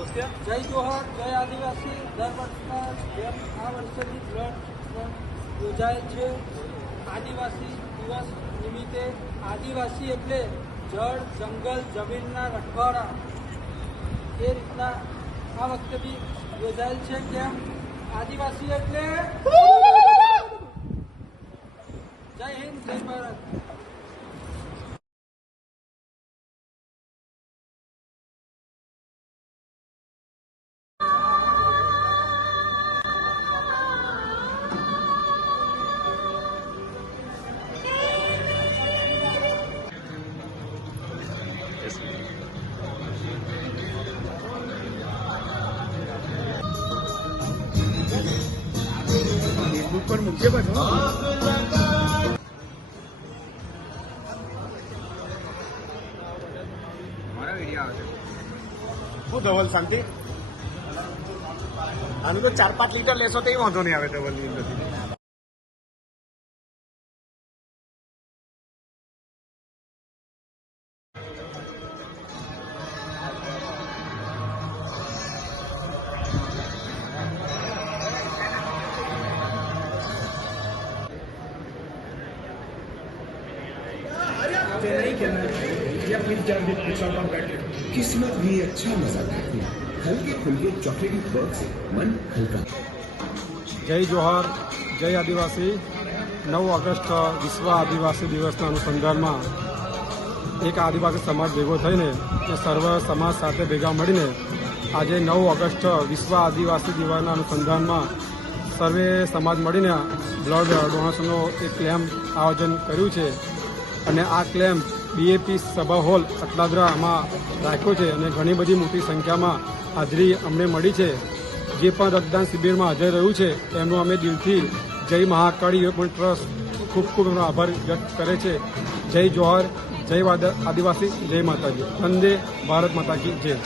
જય જોહર, જય આદિવાસી. દર વર્ષના જેમ આ વર્ષે બી બ્લડ યોજાય છે. આદિવાસી દિવસ નિમિત્તે આદિવાસી એટલે જળ, જંગલ, જમીનના રખવાડા. એ રીતના આ વખતે બી યોજાયેલ છે કેમ આદિવાસી એટલે ફેસબુક પર મૂકજે પાછો. આવે શું ધવલ શાંતિ? આનું તો ચાર પાંચ લીટર લેશો તો વાંધો નહીં આવે ધવલની અંદરથી. से नहीं खेलना चाहिए या फिर जब भी कुछ और बैठे किस्मत भी अच्छा मजा करती है हल्के फुल्के चॉकलेटी बर्ग से मन हल्का જય જોહર જય આદિવાસી નવ ઓગસ્ટ વિશ્વ આદિવાસી દિવસના અનુસંધાનમાં એક આદિવાસી સમાજ ભેગો થઈને એ સર્વ સમાજ સાથે ભેગા મળીને આજે નવ ઓગસ્ટ વિશ્વ આદિવાસી દિવસના અનુસંધાનમાં સર્વે સમાજ મળીને બ્લડ ડોનેશનનો એક ક્લેમ્પ આયોજન કર્યું છે અને આ ક્લેમ્પ બીએપી સભા હોલ અટલાદરામાં રાખ્યો છે અને ઘણી બધી મોટી સંખ્યામાં હાજરી અમને મળી છે. જે પણ રક્તદાન શિબિરમાં હાજર રહ્યું છે, એમનો અમે દિલથી જય મહાકાળી યુવક ટ્રસ્ટ ખૂબ ખૂબ એમનો આભાર વ્યક્ત કરે છે. જય જોહર, જય આદિવાસી, જય માતાજી. વંદે ભારત માતા કી જય.